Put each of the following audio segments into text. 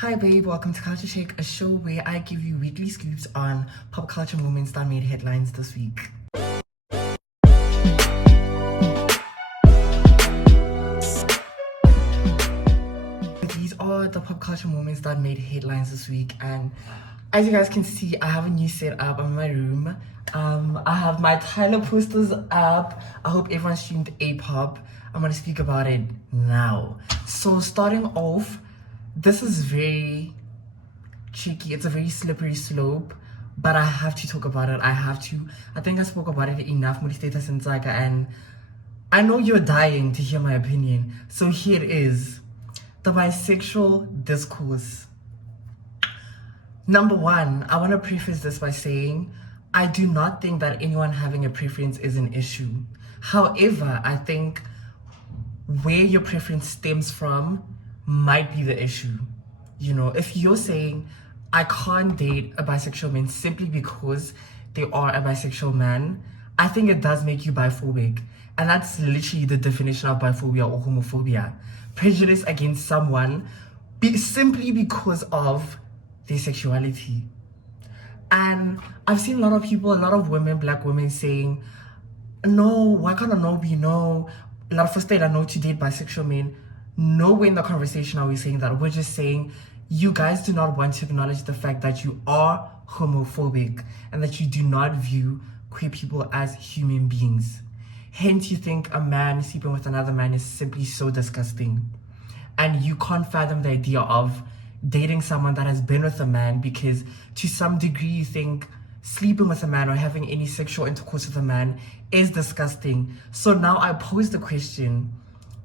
Hi babe, welcome to Culture Shake, a show where I give you weekly scoops on pop culture moments that made headlines this week. These are the pop culture moments that made headlines this week, and as you guys can see, I have a new setup in my room. I have my Tyler posters up. I hope everyone streamed A-pop. I'm gonna speak about it now. So starting off, this is very tricky. It's a very slippery slope, but I have to talk about it. I think I spoke about it enough with status and saga, and I know you're dying to hear my opinion. So here it is. The bisexual discourse. Number one, I want to preface this by saying I do not think that anyone having a preference is an issue. However, I think where your preference stems from might be the issue. You know, if you're saying I can't date a bisexual man simply because they are a bisexual man, I think it does make you biphobic. And that's literally the definition of biphobia or homophobia. Prejudice against someone simply because of their sexuality. And I've seen a lot of people, a lot of women, black women saying, no, why can't a no be no? A lot of us say I know to date bisexual men. Nowhere in the conversation are we saying that. We're just saying you guys do not want to acknowledge the fact that you are homophobic and that you do not view queer people as human beings. Hence, you think a man sleeping with another man is simply so disgusting. And you can't fathom the idea of dating someone that has been with a man because to some degree you think sleeping with a man or having any sexual intercourse with a man is disgusting. So now I pose the question,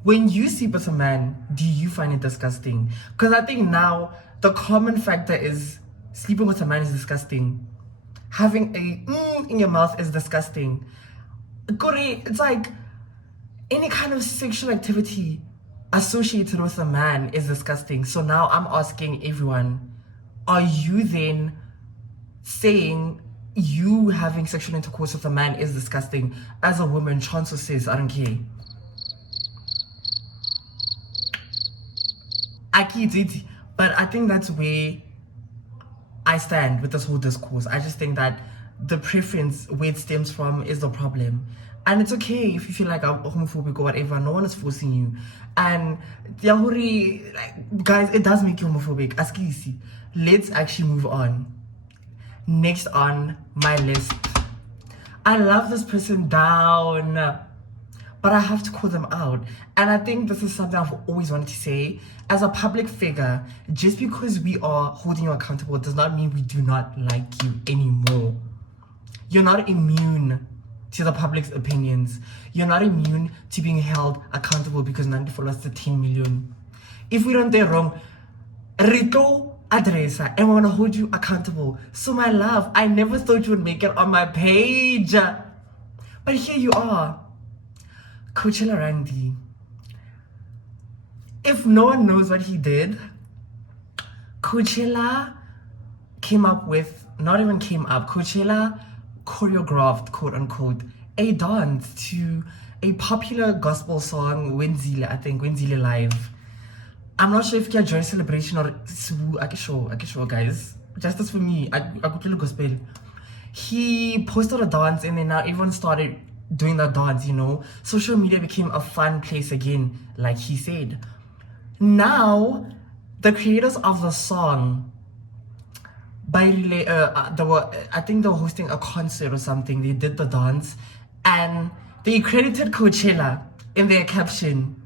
when you sleep with a man, do you find it disgusting? Because I think now the common factor is sleeping with a man is disgusting. Having a in your mouth is disgusting. It's like any kind of sexual activity associated with a man is disgusting. So now I'm asking everyone, are you then saying you having sexual intercourse with a man is disgusting? As a woman, Chancellor says, I don't care. But I think that's where I stand with this whole discourse. I just think that the preference where it stems from is the problem. And it's okay if you feel like I'm homophobic or whatever. No one is forcing you. And guys, it does make you homophobic. Askisi. Let's actually move on. Next on my list. I love this person down, but I have to call them out. And I think this is something I've always wanted to say. As a public figure, just because we are holding you accountable does not mean we do not like you anymore. You're not immune to the public's opinions. You're not immune to being held accountable because 90 followers to 10 million. If we don't do wrong, Rito address and we're gonna hold you accountable. So my love, I never thought you would make it on my page. But here you are. Coachella Randy. If no one knows what he did, Coachella choreographed, quote unquote, a dance to a popular gospel song, Wenzile Live. I'm not sure if you're joy celebration or I can show guys. Justice for me, I could play gospel. He posted a dance and then now everyone started doing that dance, you know. Social media became a fun place again, like he said. Now, the creators of the song, I think they were hosting a concert or something. They did the dance and they credited Coachella in their caption.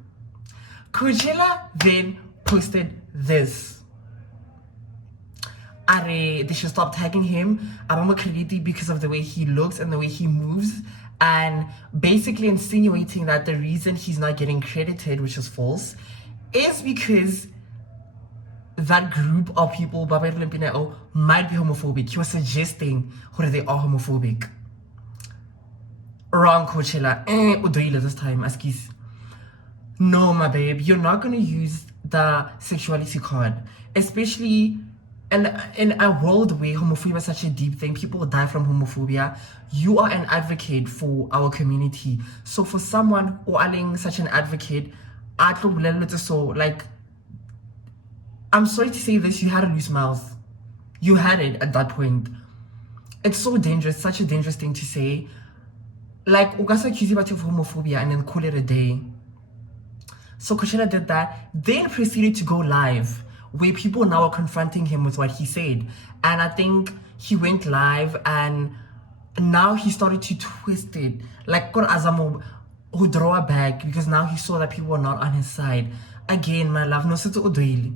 Coachella then posted this. They should stop tagging him. I'm credited because of the way he looks and the way he moves, and basically insinuating that the reason he's not getting credited, which is false, is because that group of people might be homophobic. He was suggesting that they are homophobic. Wrong, Coachella. This time, askis. No, my babe, you're not going to use the sexuality card, especially in a world where homophobia is such a deep thing. People die from homophobia. You are an advocate for our community. So for someone who is such an advocate, so like I'm sorry to say this, you had a loose mouth. You had it at that point. It's so dangerous, such a dangerous thing to say. Like, Ugasa accused you of homophobia and then call it a day. So Coachella did that, then proceeded to go live, where people now are confronting him with what he said. And I think he went live and now he started to twist it. Like, Azamo who draw back because now he saw that people were not on his side. Again, my love, no sito odoili.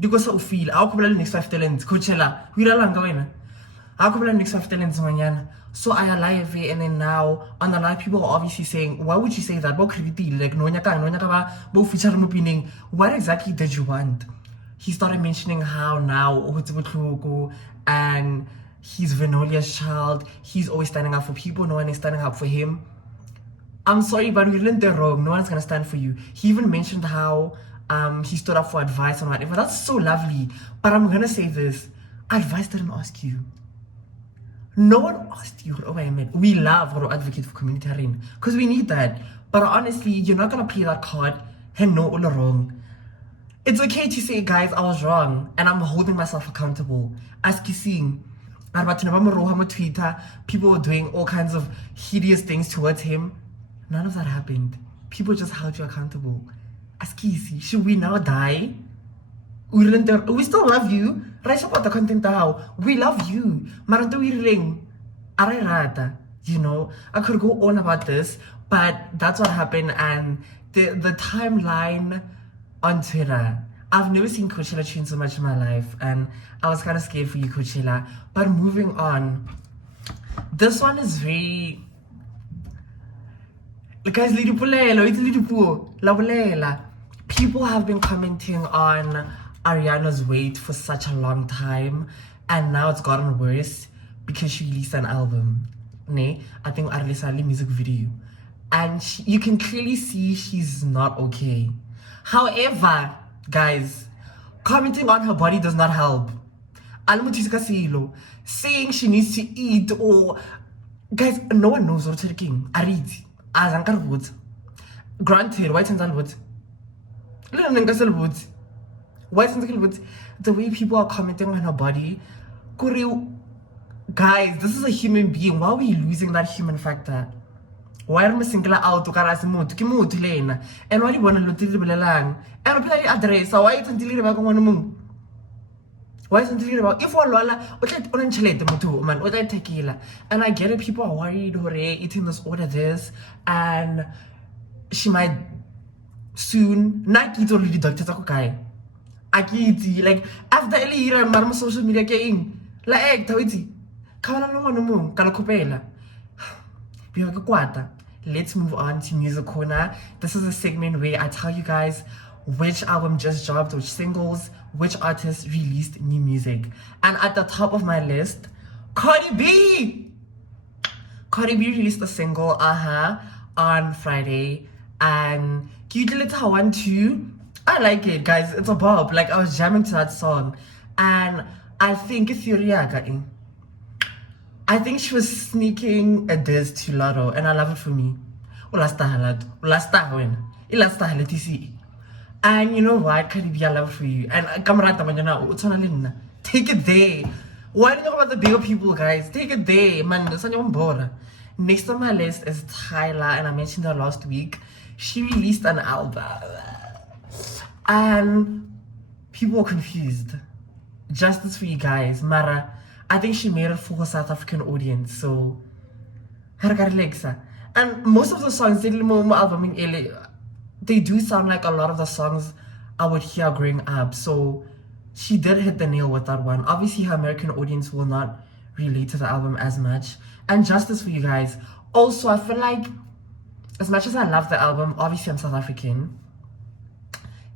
Because I feel, I'll come next 5 talents, Coachella, we are going. I'll come next 5 talents, manyan. So I alive and then now on the live people are obviously saying, why would you say that? Like what exactly did you want? He started mentioning how now and he's Venolia's child, he's always standing up for people, no one is standing up for him. I'm sorry, but we learned the wrong. No one's gonna stand for you. He even mentioned how he stood up for advice and whatever. That's so lovely. But I'm gonna say this. Advice didn't ask you. No one asked you. Oh, I mean, we love to advocate for community because we need that. But honestly, you're not gonna play that card and know all wrong. It's okay to say, guys, I was wrong, and I'm holding myself accountable. As kissing, Twitter, people were doing all kinds of hideous things towards him. None of that happened. People just held you accountable. As kissy, should we now die? We still love you. Right about the content now. We love you. Maranto ring. You know, I could go on about this, but that's what happened. And the timeline on Twitter. I've never seen Coachella change so much in my life, and I was kind of scared for you, Coachella. But moving on, this one is very. Guys, people have been commenting on Ariana's weight for such a long time, and now it's gotten worse because she released an album. I think I released a music video, and you can clearly see she's not okay. However, guys, commenting on her body does not help. Saying she needs to eat or guys, no one knows what you're taking. Granted, white and what? The way people are commenting on her body, guys, this is a human being. Why are we losing that human factor? Why are we single out to Karasimutu? And why do you want to look at the and play address? Why isn't it about one? Why isn't it about if one Lola, what I orange man, what I tequila? And I get it, people are worried, hore, eating this, order this, and she might soon not eat already doctors okay. Like after a year, I'm social media game. Like Tawiti. Let's move on to Music Corner. This is a segment where I tell you guys which album just dropped, which singles, which artists released new music. And at the top of my list, Cardi B! Cardi B released a single, on Friday. And Cute Little One too. I like it, guys. It's a bop. Like, I was jamming to that song. And I think I think she was sneaking a diss to Lotto, and I love it for me. And you know what? Cardi B, I love it for you. And take it there. Why don't you talk about the bigger people, guys? Take it there, man. Next on my list is Tyler, and I mentioned her last week. She released an album. And people were confused. Justice for you guys. Mara, I think she made it for her South African audience. So, and most of the songs, they do sound like a lot of the songs I would hear growing up. So, she did hit the nail with that one. Obviously, her American audience will not relate to the album as much. And justice for you guys. Also, I feel like, as much as I love the album, obviously I'm South African,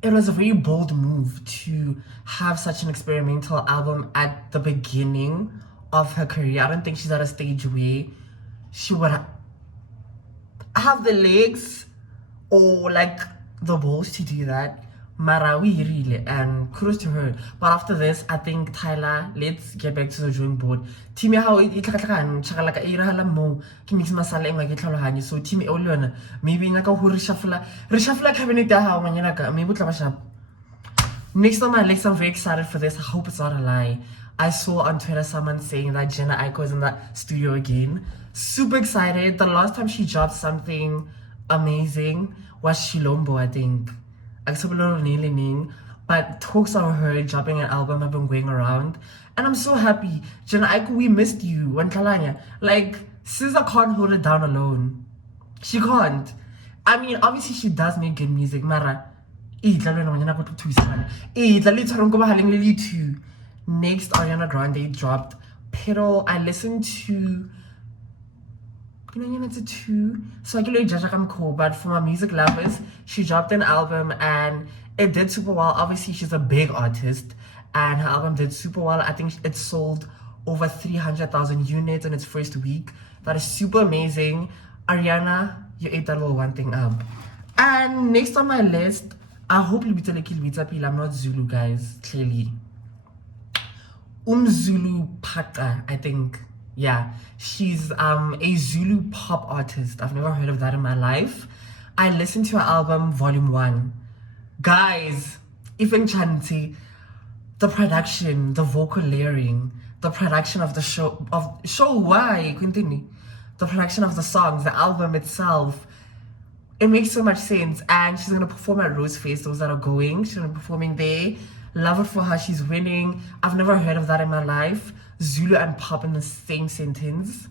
it was a very bold move to have such an experimental album at the beginning of her career. I don't think she's at a stage where she would have the legs or like the balls to do that. Marawi really, and kudos to her. But after this, I think Tyler, let's get back to the drawing board. Team how it chakalaka irahala mo kimix masala engwa ke so team maybe naka ho reshuffle cabinet how manyanaka maybe tla Next on my list, I'm very excited for this. I hope it's not a lie. I saw on Twitter someone saying that Jenna Aiko is in the studio again. Super excited. The last time she dropped something amazing was Shilombo, I think. But talks of her dropping an album have been going around. And I'm so happy. Jenna Aiko, we missed you. Wantalanya. Like, SZA can't hold it down alone. She can't. I mean, obviously she does make good music, Mara. Next, Ariana Grande dropped Pero. I listened to so I can judge I'm cool, but for my music lovers, she dropped an album and it did super well. Obviously, she's a big artist, and her album did super well. I think it sold over 300,000 units in its first week. That is super amazing. Ariana, you ate that little one thing up. And next on my list, I hope you I'm not Zulu, guys, clearly. Zulu Paka, I think. Yeah, she's a Zulu pop artist. I've never heard of that in my life. I listened to her album, Volume 1. Guys, even Chanti, the production, the vocal layering, the production of the why, continue. The production of the songs, the album itself, it makes so much sense. And she's gonna perform at Rose Face, those that are going. She's gonna be performing there. Love it for her, she's winning. I've never heard of that in my life. Zulu and pop in the same sentence.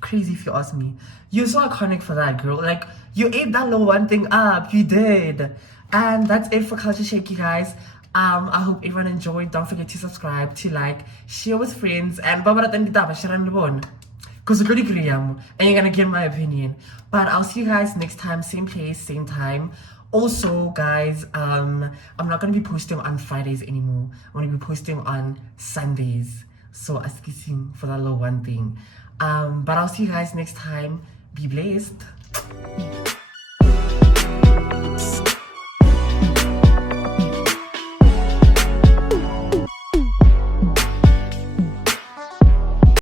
Crazy if you ask me. You're so iconic for that, girl. Like, you ate that little one thing up. You did. And that's it for Culture Shake, you guys. I hope everyone enjoyed. Don't forget to subscribe, to like, share with friends, and because and you're gonna get my opinion. But I'll see you guys next time, same place, same time. Also, guys, I'm not gonna be posting on Fridays anymore. I'm gonna be posting on Sundays. So asking for that little one thing. But I'll see you guys next time. Be blessed.